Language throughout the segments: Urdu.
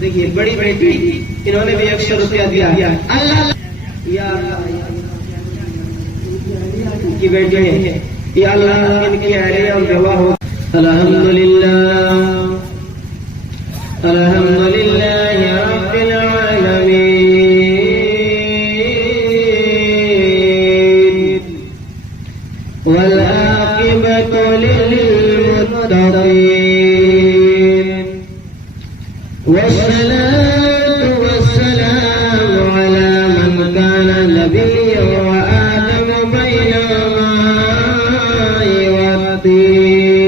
دیکھیے بڑی بیٹی انہوں نے بھی 100 روپیہ دیا. اللہ یا ان کی بیٹی ہے یا اللہ ان کی اہلیہ اور بیوہ ہو. الحمدللہ الحمدللہ رب العالمین والعاقبۃ للمتقین والصلاة والسلام على من كان نبيا وآدم بين الماء والطين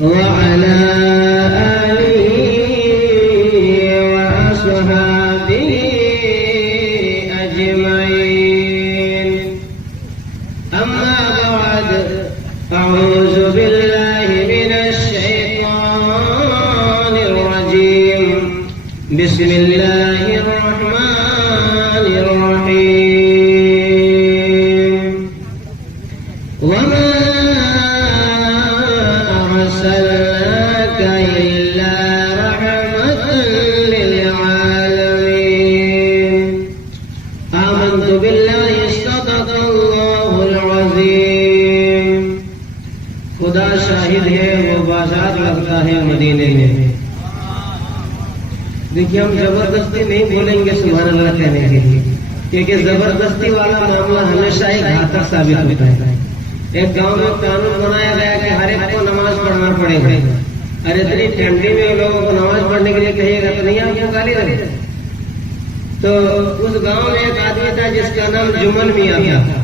وعلى آله وأصحابه أجمعين. أما بعد أعوذ بالله من الشيطان الرجيم. بسم الله الرحمن الرحيم. وما أرسلناك إلا رحمة للعالمين. آمنت بالله صدق الله العظيم. خدا شاہد ہے وہ بازار لگتا ہے مدینے میں. دیکھیے ہم زبردستی نہیں بولیں گے سبحان اللہ کہنے کے لیے، کیونکہ زبردستی والا معاملہ ہمیشہ ایک گھاتک ثابت ہوتا ہے. ایک گاؤں میں قانون بنایا گیا کہ ہر ایک کو نماز پڑھنا پڑے گا. اور اتنی ٹھنڈی میں لوگوں کو نماز پڑھنے کے لیے کہیے گا تو نہیں آپ کو گالی دے. تو اس گاؤں میں ایک آدمی تھا جس کا نام جمن میاں تھا.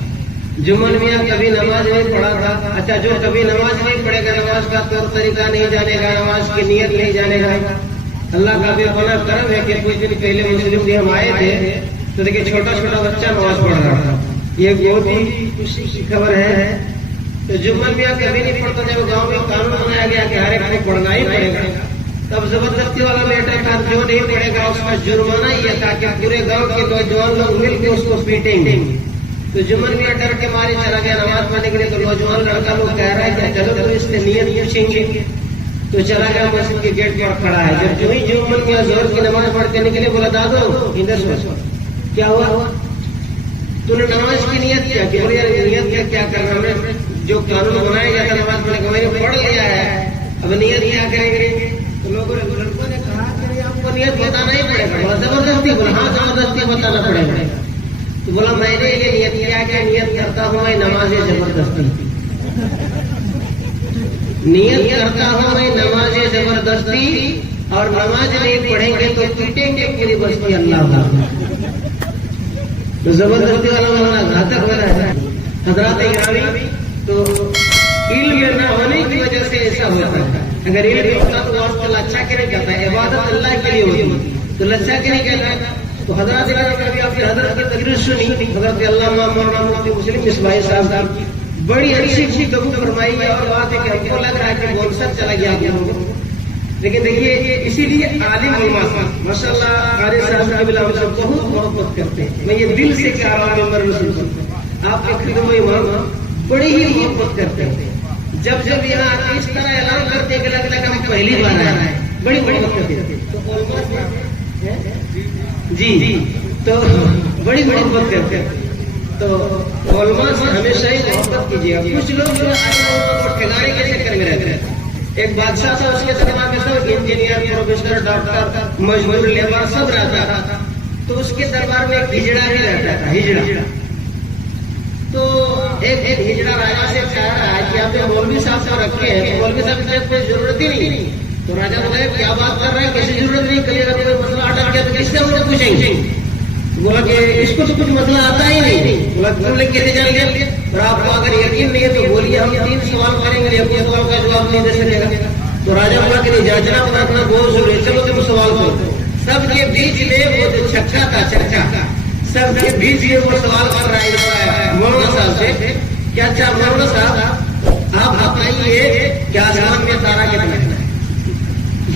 جمن میاں کبھی نماز نہیں پڑھا تھا. اچھا جو کبھی نماز نہیں پڑھے گا، نماز کا طور طریقہ نہیں جانے گا، نماز کی نیت نہیں جانے گا. اللہ کا بھی بڑا کرم ہے کہ کچھ دن پہلے مسلم بھی ہم آئے تھے تو دیکھیے چھوٹا چھوٹا بچہ نماز پڑھ رہا تھا. یہ بہت ہی خوشی کی خبر ہے. تو جمن میاں کبھی نہیں پڑھتا. جب گاؤں میں قانون بنایا گیا کہ ہر ایک کو پڑھنا ہی پڑے گا، تب زبردستی والا لیٹر تھا جو نہیں پڑھے گا اس کا جرمانہ یہ تھا کہ پورے گاؤں کے نوجوان لوگ مل کے اس کو پیٹیں گے. تو جمن میاں ڈر کے مارے چلا گیا نماز پڑھنے کے لیے. تو نوجوان لڑکا لوگ کہہ رہا ہے کہ چلو تو اس سے نیت پوچھیں گے. تو چلا گیا مسجد کے گیٹ پر کھڑا ہے. جب جو ہی جمن میاں زور کی نماز پڑھ کے نکلے بولا دادو ادھر سوچو کیا ہوا، تو نے نماز کی نیت کیا کہ نیت کیا کرنا ہے؟ جو قانون بنایا گیا تھا نماز پڑھنے کا میں نے پڑھ لیا ہے، اب نیت کیا کریں گے؟ تو لوگوں نے کہا کہ آپ کو نیت بتانا ہی پڑے گا. زبردستی بولا ہاں زبردستی بتانا پڑے گا. تو بولا میں نے یہ نیت کیا کہ نیت کرتا ہوں میں نماز زبردستی، نیت کرتا ہوں میں نماز زبردستی، اور نماز نہیں پڑھیں گے تو پیٹیں گے پوری بستی اللہ. تو زبردستی والا ہمارا گھاتک ہو رہا ہے. حضرات گرامی، تو علم نہ ہونے کی وجہ سے ایسا ہوتا ہے. اگر علم ہوتا تو واسطہ لچھا کے نہیں کہتا ہے، عبادت اللہ کے لیے ہوتی تو لچھا کے نہیں کہتا ہے. تو حضرات کبھی آپ کی حضرت کی تقریر سنی، حضرت علامہ مولانا مفتی مسلم مصباحی صاحب کی بڑی اچھی گفتگو فرمائی ہے. اور بات ہے کہ ہم کو لگ رہا ہے کہ بولسر چلا گیا آپ لوگوں کو، لیکن دیکھیے اسی لیے عالم علماء ماشاء اللہ قاری صاحب کے بلا ہم سب بہت محبت کرتے ہیں. میں یہ دل سے کہہ رہا ہوں آپ کے خدمت امام بڑی ہی محبت کرتے ہیں. جب یہاں اس طرح اعلان کرتے کہ لگتا ہے ہم پہلی بار آئے ہیں، بڑی محبت کرتے ہیں. جی تو بڑی محبت کرتے ہیں. تو علماء سے ہمیشہ ہی محبت کیجیے. کچھ لوگ جو ٹھکانے کے چکر میں رہتے ہیں. ایک بادشاہ تھا، اس کے دربار میں سب انجینئر پروفیسر ڈاکٹر مزدور لیبر سب رہتا تھا. تو اس کے دربار میں ایک ہجڑا ہی رہتا تھا، ہجڑا. تو ایک ہجڑا راجا سے کہہ رہا ہے کہ آپ نے مولوی صاحب کو رکھے ہیں، تو مولوی صاحب سے کوئی ضرورت ہی نہیں. تو راجا بولا کیا بات کر رہے ہیں، کسی ضرورت نہیں، کبھی اگر کوئی مسئلہ اٹک گیا تو کس سے ہم لوگ پوچھیں گے؟ بولا کہ اس کو تو کچھ مسئلہ آتا ہی نہیں. بولا تم لوگ کیسے جانیں گے؟ اور آپ کو اگر یقین نہیں ہے تو بولیے، ہم 3 سوال کریں گے، ایک سوال کا جواب نہیں دے سکے گا. تو راجا بولا کہ نہیں جانچنا پڑھنا بہت ضروری ہے، چلو تم سوال کرو. سب کے بیچ میں وہ جو چھکا تھا، چھکا سب کے بیچ میں وہ سوال کر رہا ہے مولانا صاحب سے کہ اچھا مولانا صاحب آپ بتائیے کہ آسمان میں تارا کتنا ہے؟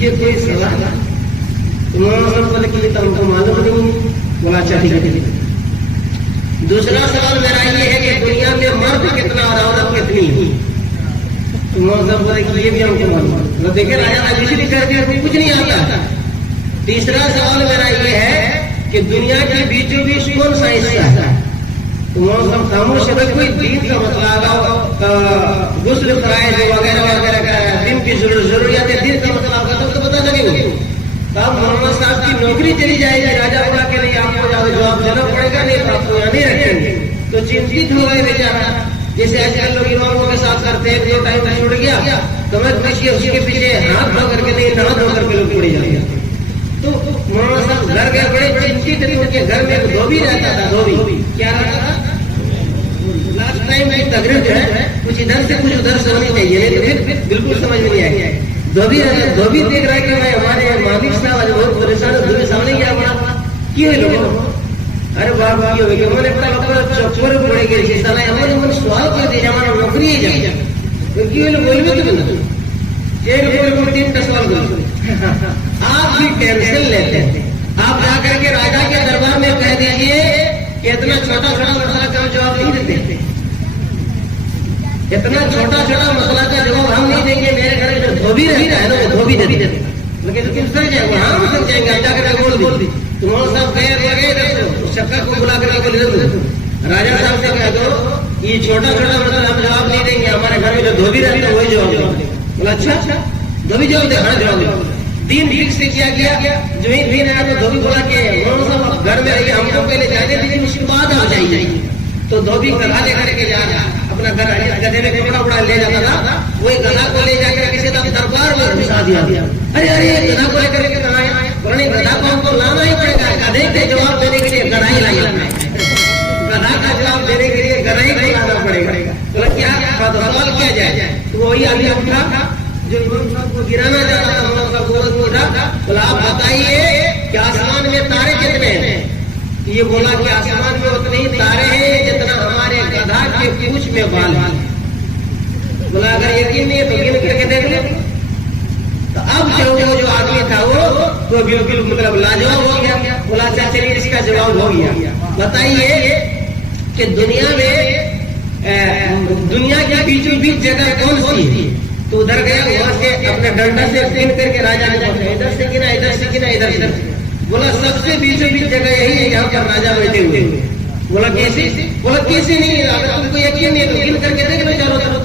یہ کوئی سوال ہے؟ مولانا صاحب کو لیکن تم کو معلوم نہیں. بولا اچھا ٹھیک ہے. دوسرا سوال میرا یہ ہے کہ دنیا میں مرد کتنا اور عورت کتنی؟ تو مولانا بولے کہ یہ بھی ہم کو معلوم. دیکھیں راجا نے بجلی کر دیا کچھ نہیں آتا. تیسرا سوال میرا یہ ہے کہ دنیا کے بیچوں بیچ کون سا حصہ ہے؟ تو مولانا خاموش ہے. کوئی دین کا مسئلہ غسل فرائض وغیرہ وغیرہ کا دن کی ضروریات دین کا مسئلہ ہوگا تو پتہ لگے گا. تب مولانا صاحب کی نوکری چلی جائے گی. راجا بولا کہ نہیں آپ کو زیادہ جواب دینا پڑے گا, نہیں آپ کو یہاں نہیں رکھیں گے. تو چنتت ہو گئے بیچارہ. جیسے آج کل لوگ اماموں کے ساتھ کرتے ہیں, جو ٹائم چھوٹ گیا کمر پیچھے اس کے پیچھے ہاتھ دھو کر کے نہیں نہ دھو کر کے لوگ پڑے جائیں گے. تو مولانا صاحب گھر گئے بڑے چنتت تھے. ان کے گھر میں ایک دھوبی رہتا تھا. دھوبی کیا رہتا تھا؟ لاسٹ ٹائم کی تقریر جو ہے کچھ ادھر سے کچھ ادھر سے ہونی چاہیے, لیکن بالکل سمجھ میں نہیں آئی. دھوبی دیکھ رہا ہے کہ میں ہمارے مالک صاحب آج بہت پریشان ہے. دھوبی سامنے کیا بڑا کیوں ہے لوگوں؟ ارے باپ کی ہوگی کہ میں نے چوپر پڑے گی سال ہمارے من سوال کر دیا ہمارا نوکری ہی جائے کیوں بول بھی تو تین کا سوال کرو. آپ بھی ٹینشن لیتے ہیں. آپ جا کر کے راجا کے دربار میں کہہ دیجیے کہ اتنا چھوٹا چھوٹا مسئلہ کا جواب نہیں دیتے. اتنا چھوٹا چھوٹا مسئلہ کا جواب ہم نہیں دیں گے. میرے گھر میں جو دھوبی رہتا ہے نا وہ دھوبی دیتے لیکن تم سمجھ جائیں گے. ہاں سمجھ جائیں گے. آپ جا کر بول دی تمہارا صاحب گئے شکر کو بلا کر کے لے دو. راجا صاحب سے کہہ دو یہ چھوٹا چھوٹا مسئلہ ہم جواب نہیں دیں گے. ہمارے گھر میں جو دھوبی رہتا ہے وہی جواب دیں. بولا اچھا دھوبی جواب دے. ہاں جواب دین فکس سے کیا گیا. جو ہی دین آیا تو دھوبی بولا کہ مولانا صاحب گھر میں رہیے, ہم کو پہلے جانے دیجیے, اس کے بعد آ جائیے. تو دھوبی گدھا لے کر کے جا اپنا گھر گدھے میں کپڑا وپڑا لے جاتا تھا. وہی گدھا کو لے جا کر کسی دربار میں گھسا دیا. ارے ارے گدھا کو لے کر کے کہاں ہے؟ گدھا کو ہم کو لانا ہی پڑے گا. گدھے کے جواب دینے کے لیے گدھا ہی لانا ہے. گدھا کا جواب دینے کے لیے گدھا ہی لانا پڑے گا. بولا کیا سوال کیا جائے؟ تو وہی آدمی اٹھا جو کو گرانا چاہتا تھا. بولا آپ بتائیے کہ آسمان میں تارے کتنے ہیں؟ یہ بولا کہ آسمان میں اتنے ہی تارے ہیں جتنا ہمارے گدھا کے پوچھ میں بال ہیں. بولا اگر یقین نہیں ہے تو گن کر کے دیکھ لو. تو اب جو آدمی تھا وہ بالکل مطلب لاجواب ہو گیا. بولا اچھا چلیے اس کا جواب ہو گیا. بتائیے کہ دنیا کے بیچوں بیچ جگہ کون سی ہے؟ تو ادھر گیا, وہاں سے اپنے ڈنڈا سے گن کر کے راجا نے پوچھا ادھر سے گنا ادھر سے گنا ادھر سے. بولا سب سے بیچوں بیچ جگہ یہی ہے جہاں پر راجا بیٹھے ہوئے. بولا کیسے؟ بولا کیسے نہیں, اگر تم کو یقین نہیں تو گن کر کے دیکھ لو چاروں طرف.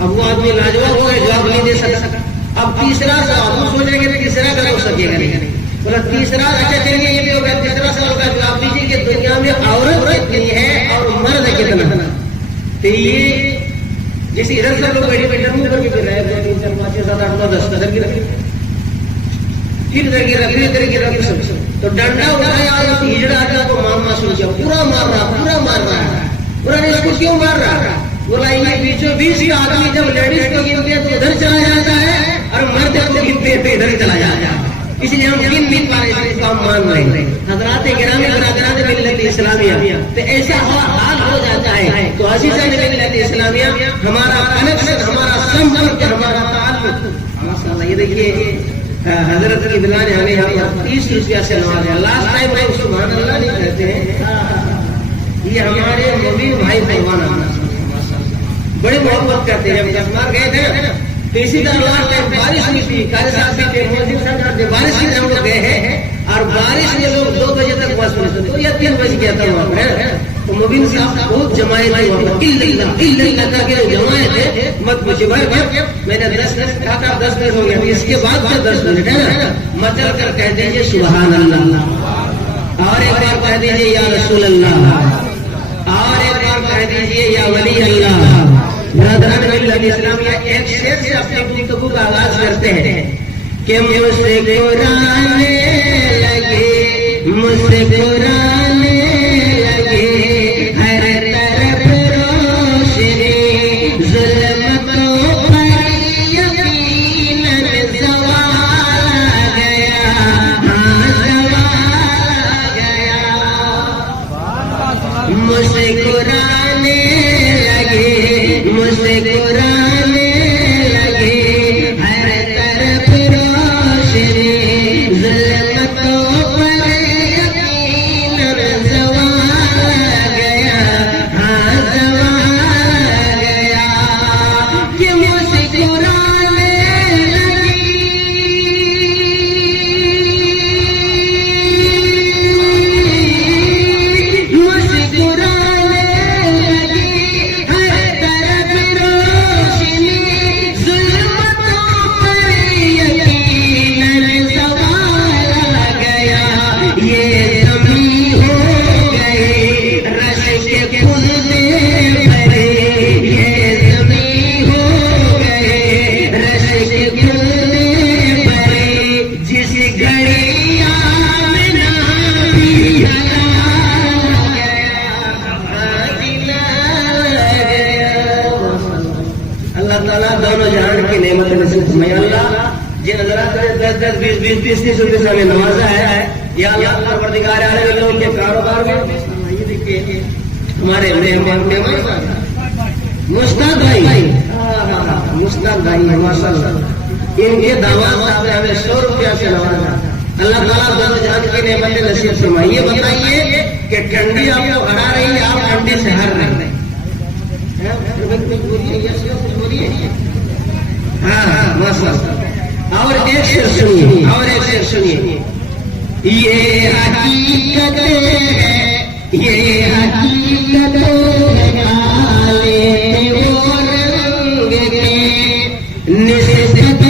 اب وہ آدمی لاجواب ہو گئے, جواب نہیں دے سکا. اب تیسرا سوال وہ سوچیں گے تیسرا کا ہو سکے گا نہیں. بولا تیسرا اچھا چلیے یہ بھی ہو گیا. تیسرا سوال کا جواب دیجیے کہ دنیا میں عورت کتنی ہے اور مرد کتنا. تو یہ جیسے ادھر سے لوگ بیٹھے بیٹھے منہ کر کے پھر رہے 2 3 4 5 6 7 8 9 10 ادھر کی رکھی پھر ادھر کی رکھی سب. تو ڈنڈا اٹھایا اور ہجڑا آتا کو مارنا شروع کیا. پورا مار رہا. پورا نہیں اس کو کیوں مار رہا؟ بولا یہ بیچوں بیچ کا آدمی جب لیڈیز کو گنتے ہیں تو ادھر چلا جاتا ہے اور مرد کو گنتے ہیں تو ادھر چلا جاتا ہے. اس لیے ہم گن نہیں پا رہے, اس کو ہم مان رہے ہیں. حضرات گرامی برادران ملت اسلامیہ تو ایسا حال ہو جاتا ہے. تو عزیزان ملت اسلامیہ ہمارا کنیکشن, ہمارا سمپرک, ہمارا تعلق ماشاءاللہ. یہ دیکھیے حضرت کی بلا نے ہمیں یہاں پر 30 روپیہ سے نوازا. لاسٹ ٹائم میں سبحان اللہ نہیں کہتے ہیں. یہ ہمارے مبین بھائی بہن بڑی محبت کرتے ہیں. ہم کشمار گئے تھے نا تو اسی طرح لاسٹ ٹائم بارش ہوئی تھی. قاری صاحب سے موجود صاحب بارش کی ہم لوگ گئے ہیں اور بارش میں لوگ 2 بجے تک بس میں تو یا 3 بج گیا تھا وہاں پہ. تو مبین صاحب بہت جماعت تھی وہاں پر کے جماعت ہے. مت پوچھے بھائی میں نے 10 منٹ کہا تھا 10 منٹ ہو گیا. اس کے بعد پھر 10 منٹ ہے نا مچل کر کہہ دیجیے سبحان اللہ, اور ایک بار کہہ دیجیے یا رسول اللہ, اور ایک بار کہہ دیجیے یا ولی اللہ. برادران ملت اسلامیہ ایک شعر سے اپنی گفتگو کا آغاز کرتے ہیں کہ مجھ سے قرآن لگے, مجھ سے قرآن لگے, ہر طرف روشنی, ظلمتوں پر یقیناً زوال آ گیا, ہاں زوال آ گیا. مجھ سے قرآن لگے, مجھ سے قرآن لگے, ہر طرف روشنی, ظلمتوں پر یقیناً جن حضرات نے 10-10 20-20 روپے سے ہمیں نوازا ہے، یا اللہ پروردگار عالم لوگوں کے کاروبار میں یہ دیکھیے ہمارے مشتاق بھائی، مشتاق بھائی ماشاء اللہ، ان کے داماد صاحب نے ہمیں 100 روپیہ سے نوازا۔ اللہ تعالیٰ دونوں جہان کی نعمت نصیب فرمائے۔ یہ بتائیے کہ ٹھنڈی آپ کو ہرا رہی ہے، آپ ٹھنڈی سے ہر رہے ہیں؟ ہاں ماشاء اللہ۔ اور ایک شعر سنیے، اور ایک شعر سنیے، یہ حقیقت ہے، یہ حقیقت ہے، وہ رنگ کے نسبت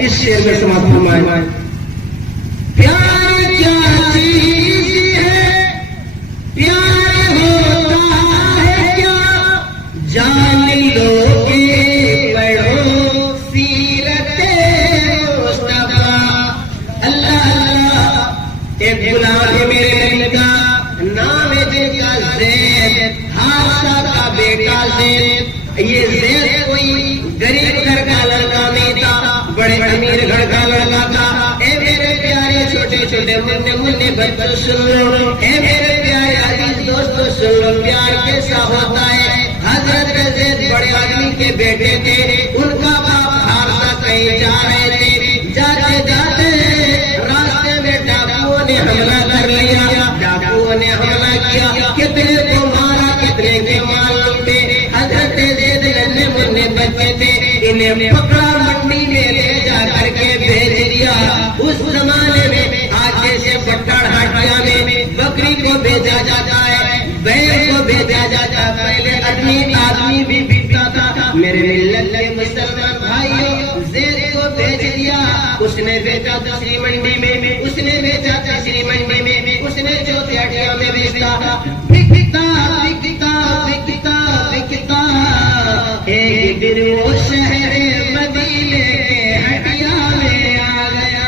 اس شعر میں سماعت فرمائیں۔ پیار کیا چیز ہے، پیار ہوتا ہے کیا، جان لو کہ پڑھو سیرت مصطفیٰ۔ اللہ اللہ، ایک غلام ہے میرے نبی کا، نام ہے جن کا زید، حارثہ کا بیٹا زید۔ یہ زید کوئی غریب گھر کا لڑکا نہیں تھا، بڑے امیر گھر کا لڑکا تھا۔ اے میرے پیارے چھوٹے چھوٹے مننے بچوں سن لو، اے میرے پیارے عزیز دوستوں سن لو، پیار کیسا ہوتا ہے۔ حضرت زید بڑے آدمی کے بیٹے تھے، ان کا باپ حارثہ کہیں جا رہے تھے، جاتے جاتے راستے میں ڈاکوؤں نے حملہ کر لیا، ڈاکوؤں نے حملہ کیا، کتنے کو مارا، کتنے کے مار لوٹے۔ حضرت زید ننھے مننے بچے تھے، انہیں پکڑا، منڈی میں لے جا کر کے بھیج دیا۔ اس زمانے میں آگے سے پٹڑ ہٹیا میں بکری کو بھیجا جاتا ہے، بیل کو بھیجا جاتا ہے، پہلے آدمی بھی بکتا تھا۔ میرے ملت کے مسلمان بھائیوں، زید کو بھیج دیا، اس نے بیچا دوسری منڈی میں، اس نے بیچا تیسری منڈی میں، اس نے چوتھی ہٹیا میں بیچا، بکتا بکتا بکتا بکتا ایک دن وہ شہر مدینے کے ہٹیا میں آ گیا،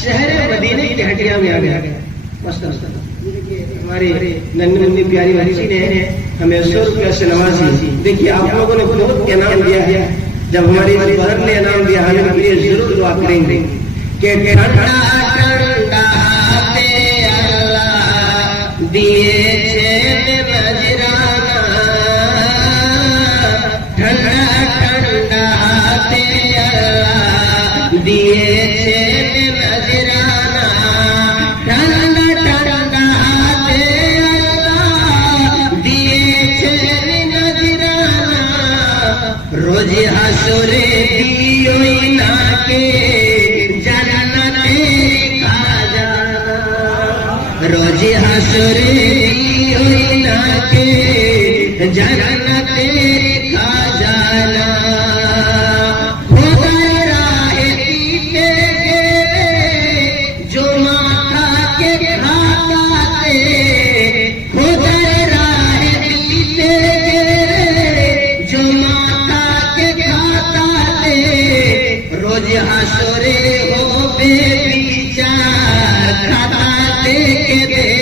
شہر مدینے کی ہٹیا میں آ گیا۔ ہماری ننھی پیاری بچی نے ہمیں 100 روپیہ سے نوازی۔ دیکھیے آپ لوگوں نے بہت انعام دیا ہے، جب ہماری بہن نے انعام دیا ہمیں کے لیے ضرور دعا کریں گے کہ ٹھنڈا ٹھنڈا ہاتھے اللہ دیے چین نجرانا، ٹھنڈا ٹھنڈا ہاتھے اللہ دیے چین نجرانا، ٹھنڈا ٹھنڈا ہاتھے اللہ دیے چین نجرانا، روز حشر دیو نا کے جنت تیری کھا جانا، روز حشر دیو نا کے جنت تیری کھا جانا، خدا راہ دیتے گئے جو ماتھا کے کھاتا تھے، خدا راہ دیتے گئے جو ماتھا کے کھاتا تھے، روز حشر ہو بے بیچار کھاتا دیکھ دیکھے۔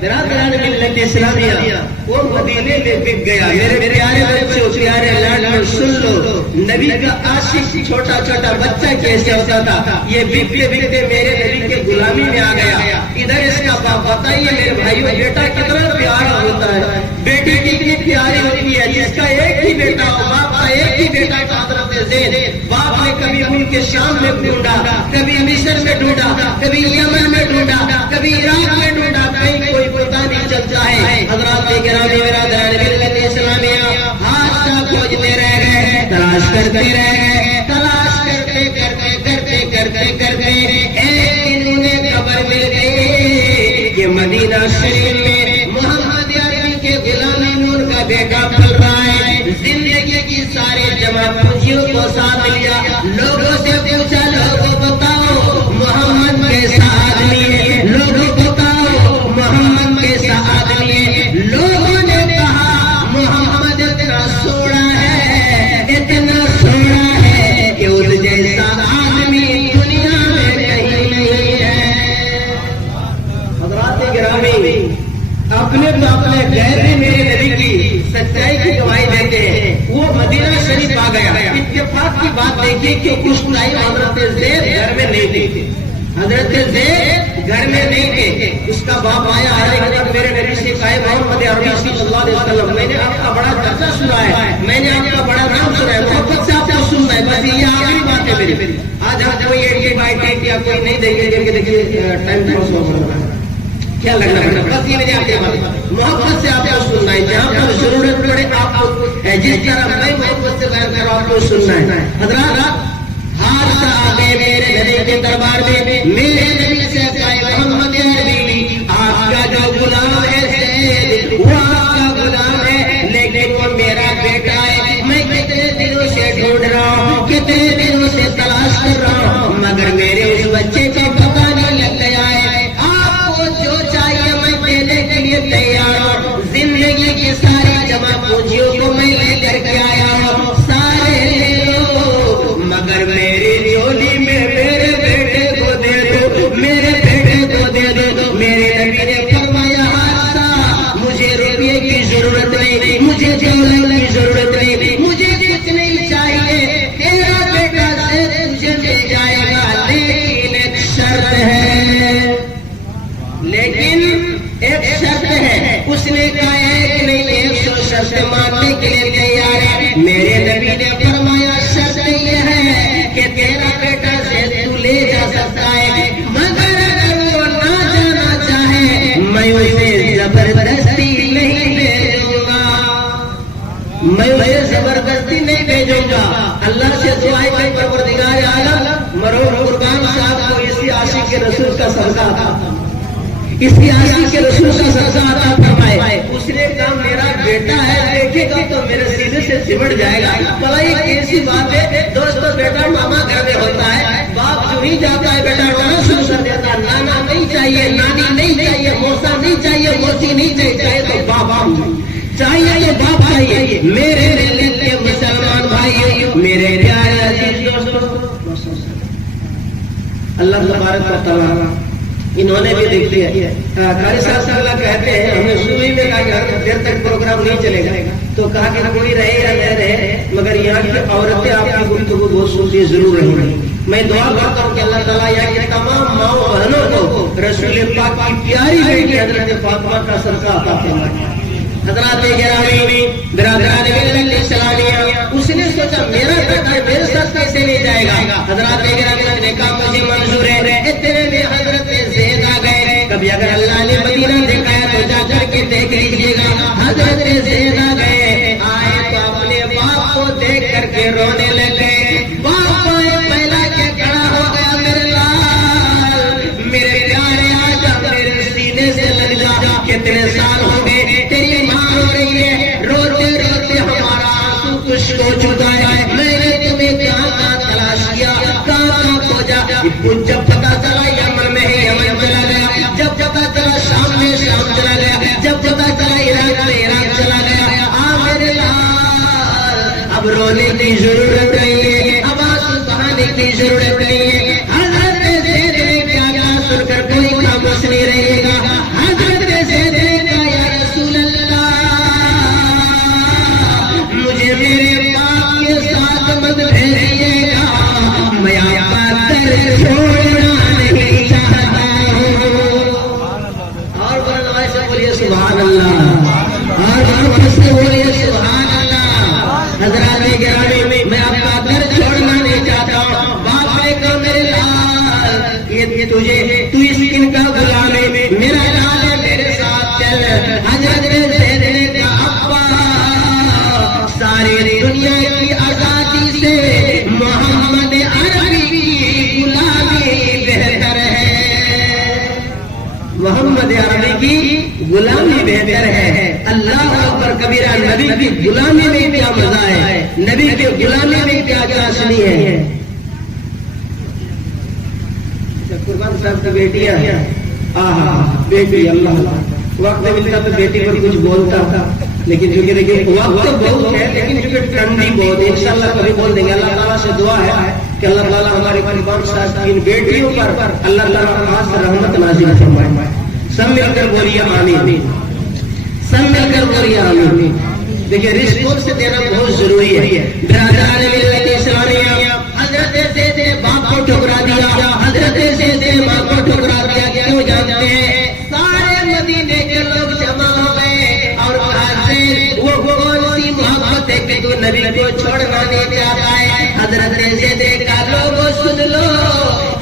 برادران ملت اسلامیہ، وہ مدینے میں بک گیا۔ میرے پیارے بچوں، پیارے لاڈلوں، سن لو، نبی کا عاشق چھوٹا چھوٹا بچہ کیسے ہوتا تھا، یہ بکتے بکتے میرے نبی کے غلامی میں آ گیا۔ ادھر اس کا باپ. بتائیے میرے بھائیو بیٹا کتنا پیارا ہوتا ہے, بیٹی کتنی پیاری ہوتی ہے. جس کا ایک ہی بیٹا ہو, باپ کا ایک ہی بیٹا تھا حضرت زید. باپ نے کبھی ملک کے شام میں ڈھونڈا, کبھی مصر میں ڈھونڈا, کبھی یمن میں ڈھونڈا, کبھی عراق میں ڈھونڈا, کہیں کوئی پتہ نہیں چلتا ہے. حضرات گرامی برادران ملت اسلامیہ حادثہ کھوجتے رہ گئے, تلاش کرتے رہ گئے, تلاش کرتے کرتے کرتے کرتے کرتے ایک دن انہیں خبر مل گئی کہ مدینہ شریف میں محمد عربی کے غلامی نور کا بیٹا پل رہا ہے. زندگی کی ساری جمع پونجیوں کو ساتھ لیا, لوگوں سے پوچھا لوگوں بتاؤ محمد کیسا آدمی ہے, لوگوں بتاؤ محمد کیسا آدمی ہے. لوگوں نے کہا محمد اتنا سوڑا ہے, اتنا سوڑا ہے کہ اس جیسا آدمی دنیا میں کہیں نہیں ہے. حضرات گرامی اپنے تو اپنے غیر میرے نبی کی سچائی کی گواہی دیتے ہیں. وہ مدینہ شریف آ گیا. اتفاق کی بات دیکھیے کہ اس ٹائم حضرت زید گھر میں نہیں تھے. حضرت زید گھر میں نہیں تھے. اس کا باپ آیا ہے میرے نبی سے کہا محمد عربی صلی اللہ علیہ وسلم میں نے آپ کا بڑا چرچا سنا ہے, میں نے آپ کا بڑا نام سنا ہے, محبت سے آپ کو سننا ہے, بس یہ آخری بات ہے میری. آج ہم کوئی ایک بات ہے کیا کوئی نہیں دیں گے, دیکھیے ٹائم کیا لگنا ہے, بس یہ میری آخری بات. محبت سے آپ کو سننا ہے, جہاں پر ضرورت پڑے آپ کو, جس طرح میں محبت سے بیان کر رہا ہوں آپ کو سننا ہے. حضرات حادثہ آ گئے میرے نبی کے دربار میں. میرے نبی سے کہا محمد عربی آپ کا جو غلام ہے زید وہ آپ کا غلام ہے, لیکن وہ میرا بیٹا ہے. میں کتنے دنوں سے ڈھونڈ رہا ہوں, کتنے دنوں سے تلاش کر رہا ہوں, مگر میرے اس بچے کا پتہ نہیں لگ گیا ہے. آپ کو جو چاہیے میں دینے کے لیے تیار ہوں. زندگی کی ساری جمع پونجیوں کو میں لے کر کے آیا ہوں, سارے لے لو, مگر میری جھولی میں میرے بیٹے کو دے دو, میرے بیٹے کو دے دو. میرے نبی نے فرمایا حادثہ مجھے روپیے کی ضرورت نہیں, مجھے دولت کی ضرورت نہیں, مجھے کچھ نہیں چاہیے, تیرا بیٹا سے تجھے مل جائے گا, لیکن ایک شرط ہے, لیکن ایک شرط ہے. اس نے کہا ایک نہیں 100 شرط ماننے کے لیے تیار ہے. میرے نبی نے فرمایا شرط یہ ہے کہ تیرا بیٹا سے تو لے جا سکتا ہے, مگر اگر وہ نہ جانا چاہے میں اسے زبردستی نہیں بھیجوں گا, میں اسے زبردستی نہیں بھیجوں گا. اللہ سے دعا ہے کہ پروردگار عالم مرحوم قربان صاحب کو اسی عاشق کے رسول کا صدقہ عطا, اسی عاشق کے رسول کا صدقہ عطا فرمائے. اس نے کہا میرا بیٹا ہے, دیکھے گا تو میرے سینے سے سمٹ جائے گا. بڑا یہ کیسی بات ہے دوستو, بیٹا ماما گھر میں ہوتا ہے, باپ جو ہی جاتا ہے بیٹا رونا شروع کر دیتا ہے. نانا نہیں چاہیے, نانی نہیں چاہیے, موسا نہیں چاہیے, موسی نہیں چاہیے, تو باپ چاہیے, تو باپ چاہیے. میرے ملت کے مسلمان بھائیوں, میرے پیارے عزیز دوستو, اللہ تبارک و تعالیٰ انہوں نے بھی دیکھ لیا. قاری صاحب اللہ کہتے ہیں ہمیں شروع میں کہا کہ دیر تک پروگرام نہیں چلے گا, تو کہا کہ کوئی رہے یا نہ رہے مگر یہاں کی عورتیں آپ کی گفتگو بہت سنتی ضرور رہیں گی. میں دعا کرتا ہوں کہ اللہ تعالیٰ یہاں کے تمام ماؤں بہنوں کو رسول پاک کی پیاری بیٹی حضرت فاطمہ کا صدقہ عطا فرمائے. حضرات گرامی برادران ملت اسلامیہ, اس نے سوچا میرا بیٹا میرے ساتھ کیسے نہیں جائے گا. حضرات گرامی نے کہا مجھے منظور ہے. اتنے میں حضرت زید آ گئے. کبھی اگر اللہ نے مدینہ دکھایا تو جا کر کے دیکھ لیجیے گا. حضرت زید آ گئے, آئے تو اپنے باپ کو دیکھ کر کے رونے لگے. باپ پہلا کے کھڑا ہو گیا, میرے لال, میرے پیارے آ جا, میرے سینے سے لگ جا. کتنے سال ہو گئے تیری ماں رو رہی ہے, روتے روتے ہمارا آنسو خشک ہو چکا ہے. میں نے تمہیں کہاں کہاں تلاش کیا, کہاں کھوجا. جب پتا چلا یمن میں ہی یمن چلا گیا, جب پتا چلا شام میں شام چلا گیا, جب پتا چلا عراق میں عراق چلا گیا. میرے لال اب رونے کی ضرورت نہیں ہے, اب آنسو بہانے کی ضرورت نہیں ہے. حضرت زید نے کیا کہا سن کر کوئی خاموش نہیں رہے گا. حضرت زید نے کہا یا رسول اللہ مجھے میرے باپ کے ساتھ مت بھیجیے گا, میں آپ کا در چھوڑنا نہیں چاہتا ہوں. بولیے سبحان اللہ، اور سے بولیے سبحان اللہ۔ حضرات گرامی، میں آپ کا در چھوڑنا نہیں چاہتا ہوں، باپ نے کہا میرے لال، یہ تجھے تو اس کن کا غلام ہے، میرا لال ہے، میرے ساتھ چل۔ حضرت زید نے کہا ابا، ساری دنیا کی آزادی سے محمد عربی کی غلامی بہتر ہے، محمد عربی کی غلامی بہتر ہے۔ اللہ اکبر کبیرہ، نبی کی غلامی میں کیا مزہ ہے، نبی کی غلامی میں کیا چاشنی ہے۔ قربان صاحب کی بیٹیاں، بیٹی اللہ وقت ملتا تو بیٹی پر کچھ بولتا تھا، لیکن چونکہ دیکھیے وقت بہت ہے، لیکن چونکہ ٹھنڈی بہت ہے، انشاءاللہ کبھی بول دیں گے۔ اللہ تعالیٰ سے دعا ہے کہ اللہ تعالیٰ ہمارے قربان صاحب کی ان بیٹیوں پر اللہ تعالیٰ خاص رحمت نازل فرمائے۔ سب مل کر بولیے آمین، سب مل کر بولیے آمین۔ دیکھیے رشتوں سے دینا بہت ضروری ہے۔ برادران ملت اسلامیہ، حضرت زید نے باپ کو ٹھکرا دیا، حضرت زید نے ماں کو ٹھکرا دیا، کیوں جانتے ہیں؟ سارے مدینے کے لوگ جمع ہو گئے اور کہا زید وہ کون سی محبت ہے کہ تو نبی کو چھوڑنا نہیں چاہتا ہے؟ حضرت زید کا لوگوں سن لو،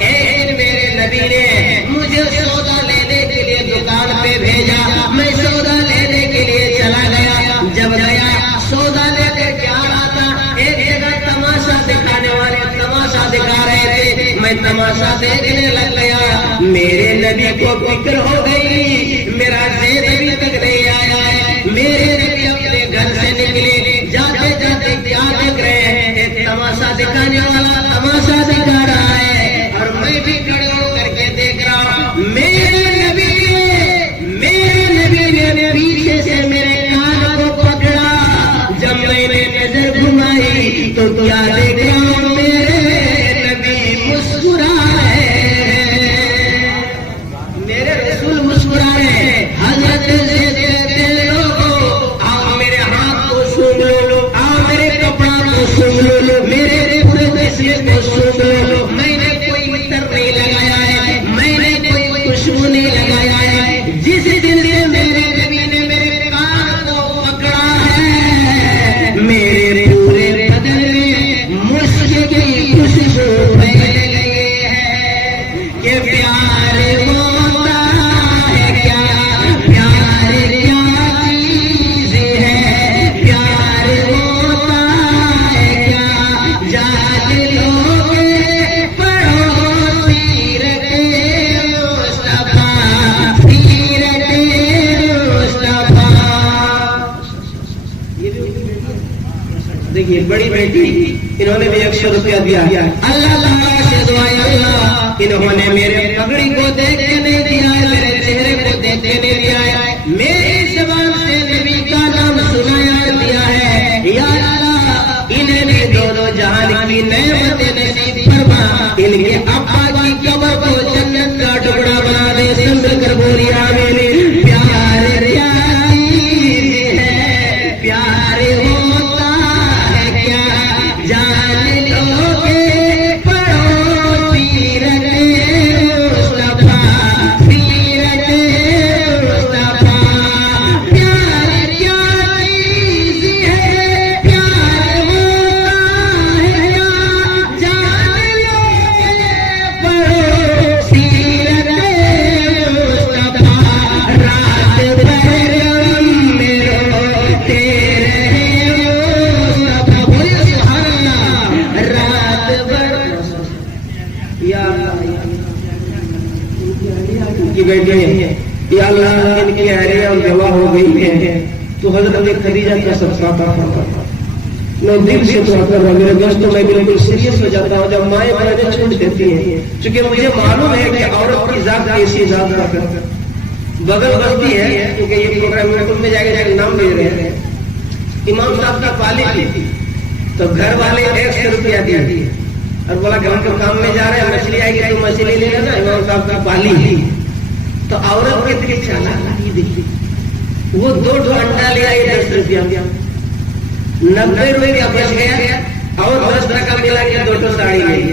ایک میرے نبی نے مجھے سودا لینے کے لیے دکان پہ بھیجا، میں سودا لینے کے لیے چلا گیا، جب گیا سودا لے کر کے آ رہا تھا، ایک جگہ تماشا دکھانے والے تماشا دکھا رہے تھے، میں تماشا دیکھنے لگ گیا، میرے نبی کو فکر ہو گئی، میرا زید ابھی تک نہیں آیا ہے، میرے نبی اپنے گھر سے نکلے، جاتے جاتے کیا دیکھ رہے ہیں؟ ایک تماشا دکھانے والا تماشا دکھا رہا ہے، اور میں بھی کھڑے ہو کر کے دیکھ رہا ہوں، میرے نبی نے پیچھے سے میرے کان کو پکڑا، جب میں نے نظر گھمائی تو کیا دیکھ رہا ہوں؟ میرے نبی مسکرائے، میرے رسول مسکرائے۔ حضرت زید کہتے ہیں لوگوں آؤ میرے ہاتھ کو سن لو، آؤ میرے کپڑا کو سن لو، میرے پورے جسم کو سن لو، میں نے کوئی عطر نہیں لگایا ہے، میں نے کوئی خوشبو نہیں لگایا ہے، جس دن سے میرے نبی نے میرے کان کو پکڑا ہے، میرے پورے بدن میں مشک کی خوشبو پھیل گئی ہے، کہ پیار ہوتا ہے کیا، پیار کیا چیز ہے، پیار ہوتا ہے کیا، جان لو گے پڑوسی رکھے مصطفیٰ، سیرت مصطفیٰ۔ دیکھیے بڑی بیٹی، انہوں نے بھی 100 روپیہ دیا، اللہ تعالیٰ سے دعا اللہ، انہوں نے میرے پگڑی کو دیکھ کے نہیں دیا ہے، میرے چہرے کو دیکھ کے نہیں دیا ہے، میری زبان سے نبی کا نام سنایا دیا ہے، یا اللہ انہیں بھی دو جہان کی نعمت نصیب فرما، ان کے ابا کی قبر کو جنت کا ٹکڑا بنا دے، سن کر بولی آمین۔ پیار کیا چیز ہے، پیار ہوتا ہے کیا، جان لو گے پڑوسی رکھے مصطفیٰ، سیرت مصطفیٰ۔ پیار کیا چیز ہے، پیار ہوتا ہے کیا، جان لو گے پڑوسی رکھے مصطفیٰ۔ رات بھر غم میں روتے رہے مصطفیٰ، بولے سبحان اللہ۔ رات بھر یا کی بیٹی ہے، یا اللہ ان کی اہلیہ بیوہ ہو گئی ہے تو حضرت خدیجہ کا صدقہ فرما۔ میں دل سے دعا کر رہا ہوں میرے دوستوں، میں بالکل سیریس ہو جاتا ہوں جب مائیں بہنیں چھوٹ دیتی ہیں، چونکہ مجھے معلوم ہے کہ عورت کی ذات کیسی ذات کا بغل بستی ہے، کیونکہ یہ پروگرام میں جا کے نام لے رہے ہیں، امام صاحب کا پالی تھی تو گھر والے 100 روپیہ دیے اور بولا گھر کے کام میں جا رہے ہیں، مچھلی آئے گی تو مچھلی لے لینا، امام صاحب کا پالی تو عورت کتنی چالاک دیکھی، وہ 2 انڈا لے آئی 10 روپیہ، 90 روپیہ بچ گیا اور 10 ٹکا ملا کے 2 ساڑی گئی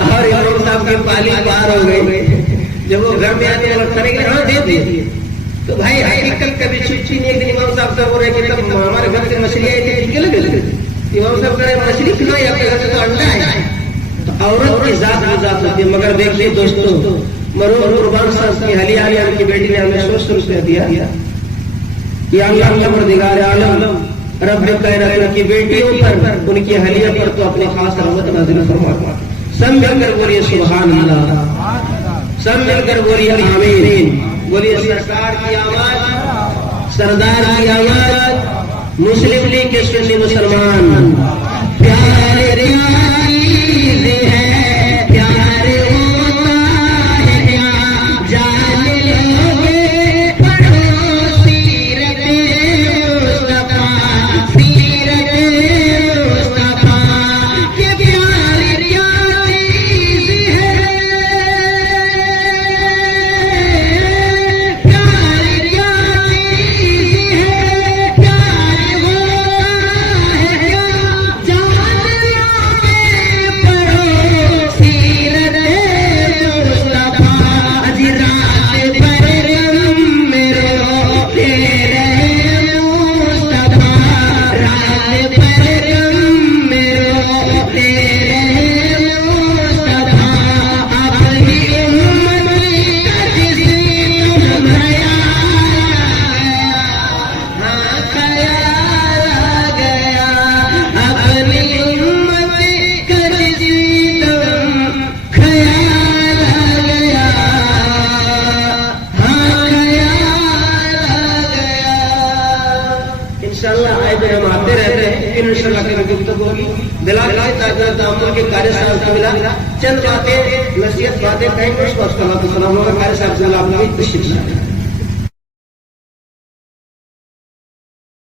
اور امام صاحب کی پالی پار ہو گئی۔ جب وہ گھر میں آنے والا کریں گے ہاں دے دیے تو بھائی حقیقت کبھی چھٹی نہیں. ایک دن امام صاحب سے بول رہے کہ تب ہمارے گھر سے مچھلی آئی تھی ٹھیک لگے. امام صاحب کہہ رہے مچھلی کھلائے آپ کے گھر سے تو انڈا ہے. تو عورت کی ذات ذات ہوتی ہے. مگر دیکھیے دوستوں مرحوم قربان صاحب کی حلیہ علیہ کی بیٹی نے ہمیں 100 روپیہ دیا. یا اللہ پروردگار عالم رب کائنات کی بیٹیوں پر ان کی حلیہ پر تو اپنے خاص رحمت نازل فرما. سب مل کر بولیے سبحان اللہ, سب مل کر بولیے آمین. بولیے سرکار کی آواز, سردار کی آواز, مسلم لیگ کے سنی مسلمان. پیارے عزیز ہے پیارے ہوتا ہے کیا جان لوگے پڑھو سیرت مصطفیٰ, سیرت مصطفیٰ کے پیارے کیا چیز ہے. پیارے کیا چیز ہے, پیارے ہوتا ہے کیا جان لوگے پڑھو سیرت مصطفیٰ. اج رات بھر غم میں روتے رہے مصطفیٰ, رات بھر غم میں روتے رہے مصطفیٰ. اپنی امت کا جسم خیال آ گیا, اپنی امت کا جسم خیال آ گیا, ہاں خیال آ گیا. انشاءاللہ آئے دن ہم آتے رہتے ہیں. انشاءاللہ کبھی گفتگو ہوگی. دلال تعمل کے قاری صاحب کو ملا, چند باتیں نصیحت باتیں کہیں گے. اس کو السلام علیکم قاری صاحب سے آپ نے تشریف لائے.